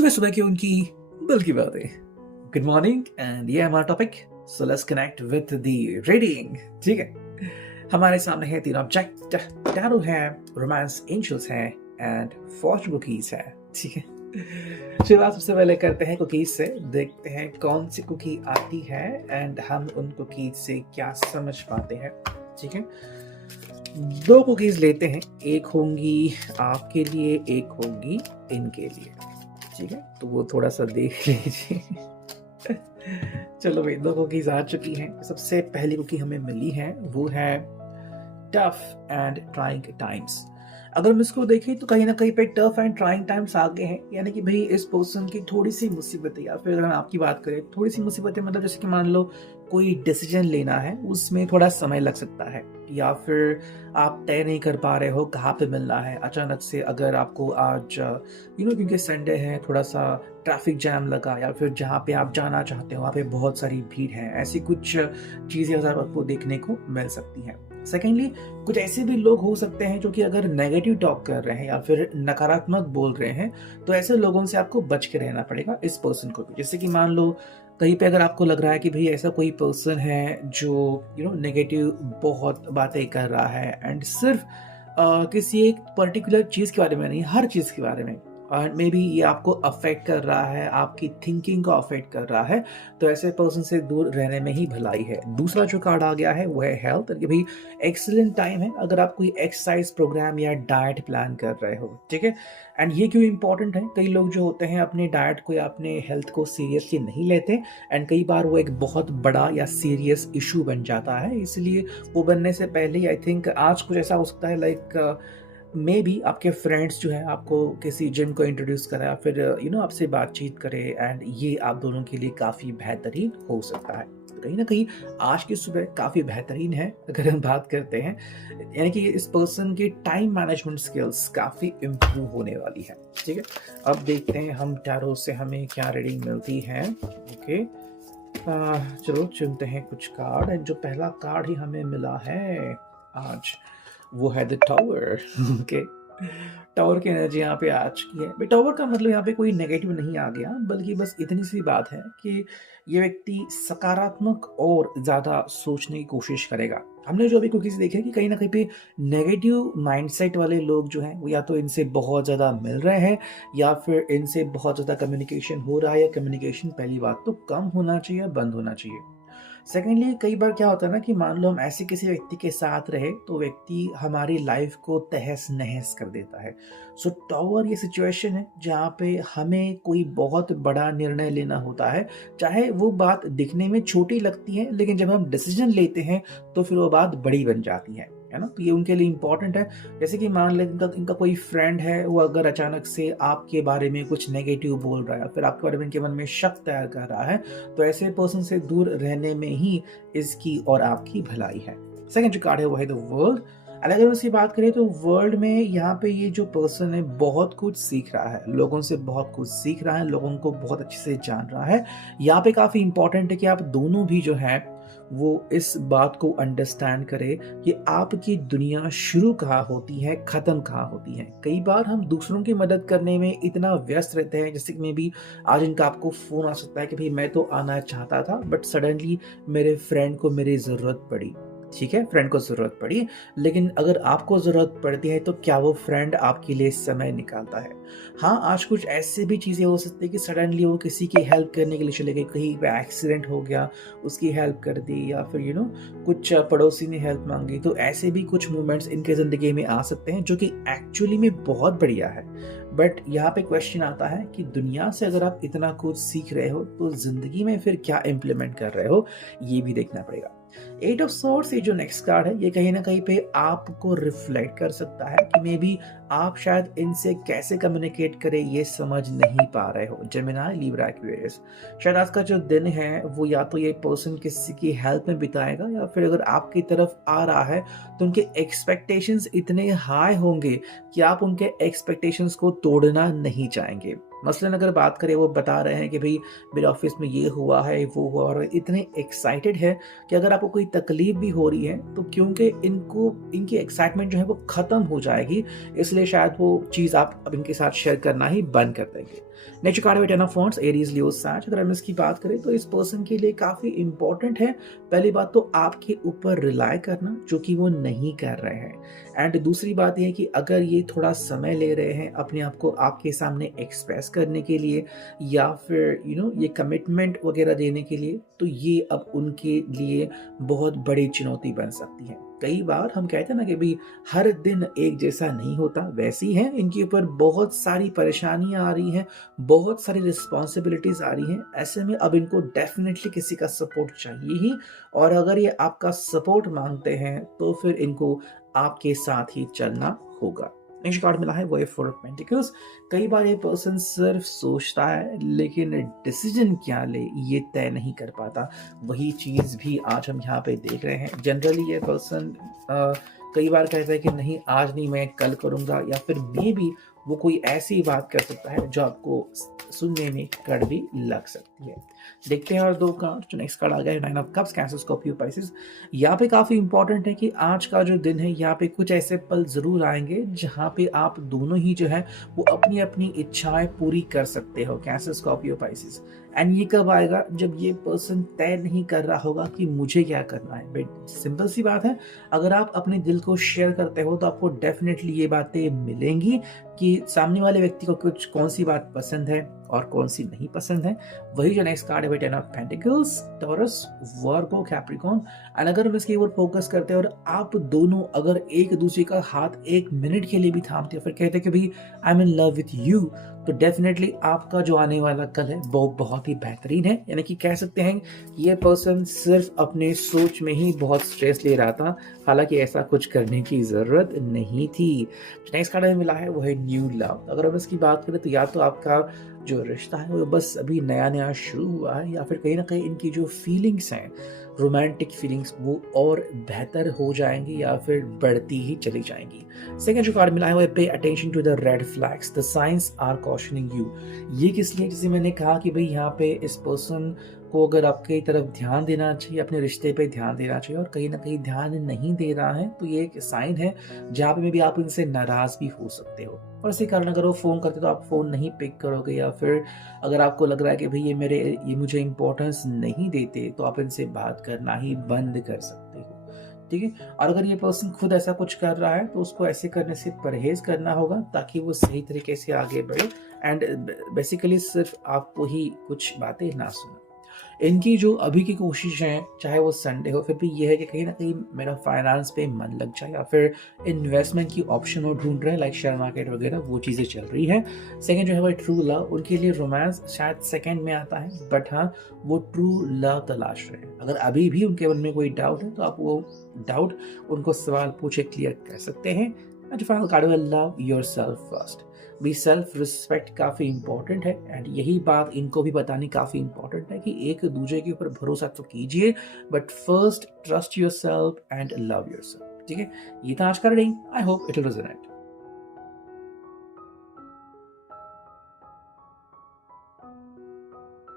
सुबह सुबह की उनकी दिल की बातें। गुड मॉर्निंग एंड ये हमारा topic. So let's connect with the reading. ठीक है, हमारे सामने है तीन ऑब्जेक्ट। टैरो है, रोमांस एंजल्स है एंड फॉर्चून कुकीज है। ठीक है, शुरुआत सबसे पहले करते हैं कुकीज से। देखते हैं कौन सी कुकी आती है एंड हम उन कुकीज से क्या समझ पाते हैं। ठीक है, दो कुकीज लेते हैं, एक होंगी आपके लिए, एक होंगी इनके लिए। ठीक है, तो वो थोड़ा सा देख लीजिए। चलो भाई, दो कुकीज आ चुकी हैं। सबसे पहली कुकी हमें मिली है वो है टफ एंड ट्राइंग टाइम्स। अगर हम इसको देखें तो कहीं ना कहीं पे टफ एंड ट्राइंग टाइम्स आगे हैं, यानी कि भाई इस पर्सन की थोड़ी सी मुसीबतें, या फिर अगर हम आपकी बात करें थोड़ी सी मुसीबतें, मतलब जैसे कि मान लो कोई डिसीजन लेना है, उसमें थोड़ा समय लग सकता है, या फिर आप तय नहीं कर पा रहे हो कहाँ पे मिलना है। अचानक से अगर आपको आज क्योंकि संडे है, थोड़ा सा ट्रैफिक जैम लगा, या फिर जहाँ पे आप जाना चाहते हो वहाँ पे बहुत सारी भीड़ है, ऐसी कुछ चीज़ें आपको देखने को मिल सकती हैं। सेकेंडली, कुछ ऐसे भी लोग हो सकते हैं जो कि अगर नेगेटिव टॉक कर रहे हैं या फिर नकारात्मक बोल रहे हैं, तो ऐसे लोगों से आपको बच के रहना पड़ेगा इस पर्सन को भी। जैसे कि मान लो कहीं पे अगर आपको लग रहा है कि भाई ऐसा कोई पर्सन है जो नेगेटिव बहुत बातें कर रहा है एंड सिर्फ किसी एक पर्टिकुलर चीज़ के बारे में नहीं, हर चीज़ के बारे में, और मे बी ये आपको अफेक्ट कर रहा है, आपकी थिंकिंग को अफेक्ट कर रहा है, तो ऐसे पर्सन से दूर रहने में ही भलाई है। दूसरा जो कार्ड आ गया है वो है हेल्थ, कि भाई एक्सीलेंट टाइम है अगर आप कोई एक्सरसाइज प्रोग्राम या डाइट प्लान कर रहे हो। ठीक है, एंड ये क्यों इंपॉर्टेंट है, कई लोग जो होते हैं अपने डाइट को या अपने हेल्थ को सीरियसली नहीं लेते, एंड कई बार वो एक बहुत बड़ा या सीरियस इशू बन जाता है। इसलिए वो बनने से पहले आई थिंक आज कुछ ऐसा हो सकता है, लाइक मे बी आपके फ्रेंड्स जो है आपको किसी जिम को इंट्रोड्यूस करें, या फिर आपसे बातचीत करें, एंड ये आप दोनों के लिए काफ़ी बेहतरीन हो सकता है। तो कहीं ना कहीं आज की सुबह काफ़ी बेहतरीन है अगर हम बात करते हैं, यानी कि इस पर्सन की टाइम मैनेजमेंट स्किल्स काफ़ी इम्प्रूव होने वाली है। ठीक है, अब देखते हैं हम टैरो से हमें क्या रीडिंग मिलती है। ओके, चलो चुनते हैं कुछ कार्ड, एंड जो पहला कार्ड ही हमें मिला है आज वो है द टावर। ओके, टावर की एनर्जी यहाँ पे आ चुकी है। भाई टावर का मतलब यहाँ पे कोई नेगेटिव नहीं आ गया, बल्कि बस इतनी सी बात है कि ये व्यक्ति सकारात्मक और ज़्यादा सोचने की कोशिश करेगा। हमने जो अभी कुकीज़ देखे कि कहीं ना कहीं पे नेगेटिव माइंडसेट वाले लोग जो हैं वो या तो इनसे बहुत ज़्यादा मिल रहे हैं, या फिर इनसे बहुत ज़्यादा कम्युनिकेशन हो रहा है, या कम्युनिकेशन पहली बात तो कम होना चाहिए, बंद होना चाहिए। सेकेंडली, कई बार क्या होता है ना कि मान लो हम ऐसे किसी व्यक्ति के साथ रहे तो व्यक्ति हमारी लाइफ को तहस नहस कर देता है। सो टावर ये सिचुएशन है जहाँ पे हमें कोई बहुत बड़ा निर्णय लेना होता है, चाहे वो बात दिखने में छोटी लगती है, लेकिन जब हम डिसीजन लेते हैं तो फिर वो बात बड़ी बन जाती है ना। तो ये उनके लिए इंपॉर्टेंट है। जैसे कि मान लें इनका कोई फ्रेंड है, वो अगर अचानक से आपके बारे में कुछ नेगेटिव बोल रहा है, फिर आपके बारे में इनके मन में शक तैयार कर रहा है, तो ऐसे पर्सन से दूर रहने में ही इसकी और आपकी भलाई है। सेकंड जो कार्ड है वो है द वर्ल्ड। और अगर उसकी बात करें तो वर्ल्ड में यहाँ पे ये जो पर्सन है बहुत कुछ सीख रहा है, लोगों से बहुत कुछ सीख रहा है, लोगों को बहुत अच्छे से जान रहा है। यहाँ पे काफ़ी इंपॉर्टेंट है कि आप दोनों भी जो है वो इस बात को अंडरस्टैंड करें कि आपकी दुनिया शुरू कहाँ होती है, ख़त्म कहाँ होती है। कई बार हम दूसरों की मदद करने में इतना व्यस्त रहते हैं, जैसे कि मे बी आज इनका आपको फ़ोन आ सकता है कि भाई मैं तो आना चाहता था, बट सडनली मेरे फ्रेंड को मेरी ज़रूरत पड़ी। ठीक है, फ्रेंड को ज़रूरत पड़ी, लेकिन अगर आपको ज़रूरत पड़ती है तो क्या वो फ्रेंड आपके लिए समय निकालता है? हाँ, आज कुछ ऐसी भी चीज़ें हो सकती है कि सडनली वो किसी की हेल्प करने के लिए चले गए, कहीं पे एक्सीडेंट हो गया, उसकी हेल्प कर दी, या फिर कुछ पड़ोसी ने हेल्प मांगी। तो ऐसे भी कुछ मोमेंट्स इनके ज़िंदगी में आ सकते हैं जो कि एक्चुअली में बहुत बढ़िया है। बट यहाँ पे क्वेश्चन आता है कि दुनिया से अगर आप इतना कुछ सीख रहे हो तो ज़िंदगी में फिर क्या इम्प्लीमेंट कर रहे हो, ये भी देखना पड़ेगा। एट ऑफ सॉर्ड्स ये जो नेक्स्ट कार्ड है, ये कहीं ना कहीं पे आपको रिफ्लेक्ट कर सकता है कि मे बी आप शायद इनसे कैसे कम्युनिकेट करें ये समझ नहीं पा रहे हो। जेमिनी, लिब्रा, एक्वेरियस, शायद आज का जो दिन है वो या तो ये पर्सन किसी की हेल्प में बिताएगा, या फिर अगर आपकी तरफ आ रहा है तो उनके एक्सपेक्टेशंस इतने हाई होंगे कि आप उनके एक्सपेक्टेशंस को तोड़ना नहीं चाहेंगे। मसलन अगर बात करें, वो बता रहे हैं कि भाई मेरे ऑफिस में ये हुआ है, वो हुआ, और इतने एक्साइटेड है कि अगर आपको कोई तकलीफ भी हो रही है तो क्योंकि इनको इनकी एक्साइटमेंट जो है वो ख़त्म हो जाएगी, इसलिए शायद वो चीज़ आप अब इनके साथ शेयर करना ही बंद कर देंगे। नेक्स्ट कार्ड है टेन ऑफ वांड्स, एरीज, लियो, सैज। अगर हम इसकी बात करें तो इस पर्सन के लिए काफ़ी इंपॉर्टेंट है, पहली बात तो आपके ऊपर रिलाय करना, जो कि वो नहीं कर रहे हैं। एंड दूसरी बात यह है कि अगर ये थोड़ा समय ले रहे हैं अपने आप को आपके सामने एक्सप्रेस करने के लिए, या फिर ये कमिटमेंट वगैरह देने के लिए, तो ये अब उनके लिए बहुत बड़ी चुनौती बन सकती है। कई बार हम कहते हैं ना कि भाई हर दिन एक जैसा नहीं होता, वैसी है इनके ऊपर बहुत सारी परेशानियां आ रही हैं, बहुत सारी रिस्पॉन्सिबिलिटीज आ रही हैं। ऐसे में अब इनको डेफिनेटली किसी का सपोर्ट चाहिए ही, और अगर ये आपका सपोर्ट मांगते हैं तो फिर इनको आपके साथ ही चलना होगा। नेक्स्ट कार्ड मिला है वो है फोर ऑफ पेंटिकल्स। कई बार ये पर्सन सिर्फ सोचता है लेकिन डिसीजन क्या ले ये तय नहीं कर पाता। वही चीज़ भी आज हम यहाँ पे देख रहे हैं। जनरली ये पर्सन कई बार कहता है कि नहीं आज नहीं, मैं कल करूँगा, या फिर मे बी वो कोई ऐसी बात कर सकता है जो आपको सुनने में कड़वी लग सकती है। देखते हैं और दो कार्ड। जो नेक्स्ट कार्ड आ गया है nine of cups, cancer, Scorpio, Pisces. यहाँ पे काफ़ी इंपॉर्टेंट है कि आज का जो दिन है यहाँ पे कुछ ऐसे पल ज़रूर आएंगे जहाँ पे आप दोनों ही जो है वो अपनी अपनी इच्छाएं पूरी कर सकते हो, कैंसर, स्कॉर्पियो, पाइसेस। एंड ये कब आएगा? जब ये पर्सन तय नहीं कर रहा होगा कि मुझे क्या करना है। बट सिंपल सी बात है, अगर आप अपने दिल को शेयर करते हो तो आपको डेफिनेटली ये बातें मिलेंगी कि सामने वाले व्यक्ति को कुछ कौन सी बात पसंद है और कौन सी नहीं पसंद है। वही जो नेक्स्ट कार्ड है ten of pentacles, taurus, Virgo, Capricorn. And अगर हम इसके ऊपर फोकस करते हैं और आप दोनों अगर एक दूसरे का हाथ एक मिनट के लिए भी थामते हो, फिर कहते हैं कि भाई I am in love with you, तो डेफिनेटली आपका जो आने वाला कल है वो बहुत ही बेहतरीन है। यानी कि कह सकते हैं कि ये पर्सन सिर्फ अपने सोच में ही बहुत स्ट्रेस ले रहा था, हालांकि ऐसा कुछ करने की ज़रूरत नहीं थी। नेक्स्ट कार्ड हमें मिला है वो है न्यू लव। अगर हम इसकी बात करें तो या तो आपका जो रिश्ता है वो बस अभी नया नया शुरू हुआ है, या फिर कहीं ना कहीं इनकी जो फीलिंग्स हैं, रोमांटिक फीलिंग्स, वो और बेहतर हो जाएंगी या फिर बढ़ती ही चली जाएंगी। सेकंड जो कार्ड मिला है वो pay attention to the red flags, the signs are cautioning you. ये किस लिए? जैसे मैंने कहा कि भाई यहाँ पे इस पर्सन को अगर आपकी तरफ ध्यान देना चाहिए, अपने रिश्ते पे ध्यान देना चाहिए, और कहीं ना कहीं ध्यान नहीं दे रहा है, तो ये एक साइन है जहाँ पे भी आप इनसे नाराज भी हो सकते हो। और इसी कारण अगर वो फ़ोन करते तो आप फ़ोन नहीं पिक करोगे, या फिर अगर आपको लग रहा है कि भाई ये मुझे इंपॉर्टेंस नहीं देते, तो आप इनसे बात करना ही बंद कर सकते हो। ठीक है। और अगर ये पर्सन खुद ऐसा कुछ कर रहा है तो उसको ऐसे करने से परहेज करना होगा ताकि वो सही तरीके से आगे बढ़े, एंड बेसिकली सिर्फ आपको ही कुछ बातें ना सुने। इनकी जो अभी की कोशिश है, चाहे वो संडे हो, फिर भी ये है कि कहीं ना कहीं मेरा फाइनेंस पे मन लग जाए, या फिर इन्वेस्टमेंट की ऑप्शन वो ढूंढ रहे हैं, लाइक शेयर मार्केट वगैरह, वो चीज़ें चल रही है। सेकंड जो है वो ट्रू लव। उनके लिए रोमांस शायद सेकंड में आता है, बट हाँ वो ट्रू लव तलाश रहे हैं। अगर अभी भी उनके मन में कोई डाउट है तो आप वो डाउट उनको सवाल पूछे क्लियर कर सकते हैं। एंड फाइनल कार्ड है लव योरसेल्फ फर्स्ट। भी सेल्फ रिस्पेक्ट काफ़ी इंपॉर्टेंट है, एंड यही बात इनको भी बतानी काफ़ी इंपॉर्टेंट है कि एक दूसरे के ऊपर भरोसा तो कीजिए, but first trust yourself and love yourself. ठीक है, ये था आज का reading. I hope it will resonate.